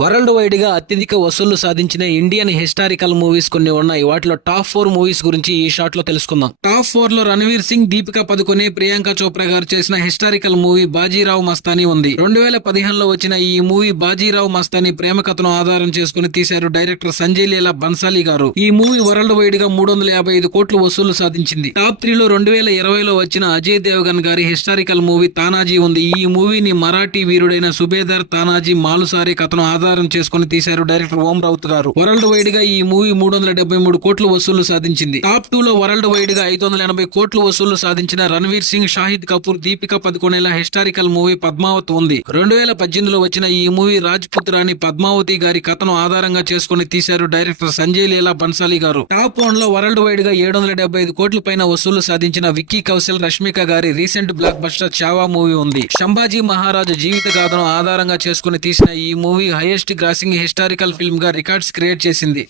World wide గా అత్యధిక వసూళ్లు సాధించిన ఇండియన్ హిస్టారికల్ మూవీస్ కొన్ని ఉన్నాయి. వాటిలో టాప్ 4 మూవీస్ గురించి ఈ షాట్ లో తెలుసుకుందాం. టాప్ 4 లో రణవీర్ సింగ్, దీపికా పదుకొనే, ప్రియాంక చోప్రా గారు చేసిన హిస్టారికల్ మూవీ బాజీరావ్ మస్తానీ ఉంది. 2015లో వచ్చిన ఈ మూవీ బాజీరావ్ మస్తానీ ప్రేమ కథను ఆధారం చేసుకుని తీశారు డైరెక్టర్ సంజయ్ లీలా బన్సాలి గారు. ఈ మూవీ వరల్డ్ వైడ్ గా 355 కోట్లు వసూళ్లు సాధించింది. టాప్ 3 లో 2020లో వచ్చిన అజయ్ దేవగన్ గారి హిస్టారికల్ మూవీ తానాజీ ఉంది. ఈ మూవీని మరాఠీ వీరుడైన సుబేదార్ తానాజీ మాలుసారి కథను ఆధారం చేసుకుని తీశారు డైరెక్టర్ ఓం రౌత్ గారు. వరల్డ్ వైడ్ గా ఈ మూవీ 373 కోట్లు వసూళ్లు సాధించింది. టాప్ 2 లో వరల్డ్ వైడ్ గా 580 కోట్లు వసూళ్లు సాధించిన రణవీర్ సింగ్, షాహిద్ కపూర్, దీపికా పదుకొనేల హిస్టారికల్ మూవీ పద్మావత్ ఉంది. 2018లో వచ్చిన ఈ మూవీ రాజ్పుత్ రాణి పద్మావతి గారి కథను ఆధారంగా చేసుకుని తీశారు డైరెక్టర్ సంజయ్ లీలా బన్సాలి గారు. టాప్ 1 లో వరల్డ్ వైడ్ గా 775 కోట్ల పైన వసూళ్లు సాధించిన విక్కీ కౌశల్, రష్మిక గారి recent block buster Chhaava movie ఉంది. సంభాజీ మహారాజు జీవిత గాథను ఆధారంగా చేసుకుని తీసిన ఈ movie highest grossing historical film గా రికార్డ్స్ క్రియేట్ చేసింది.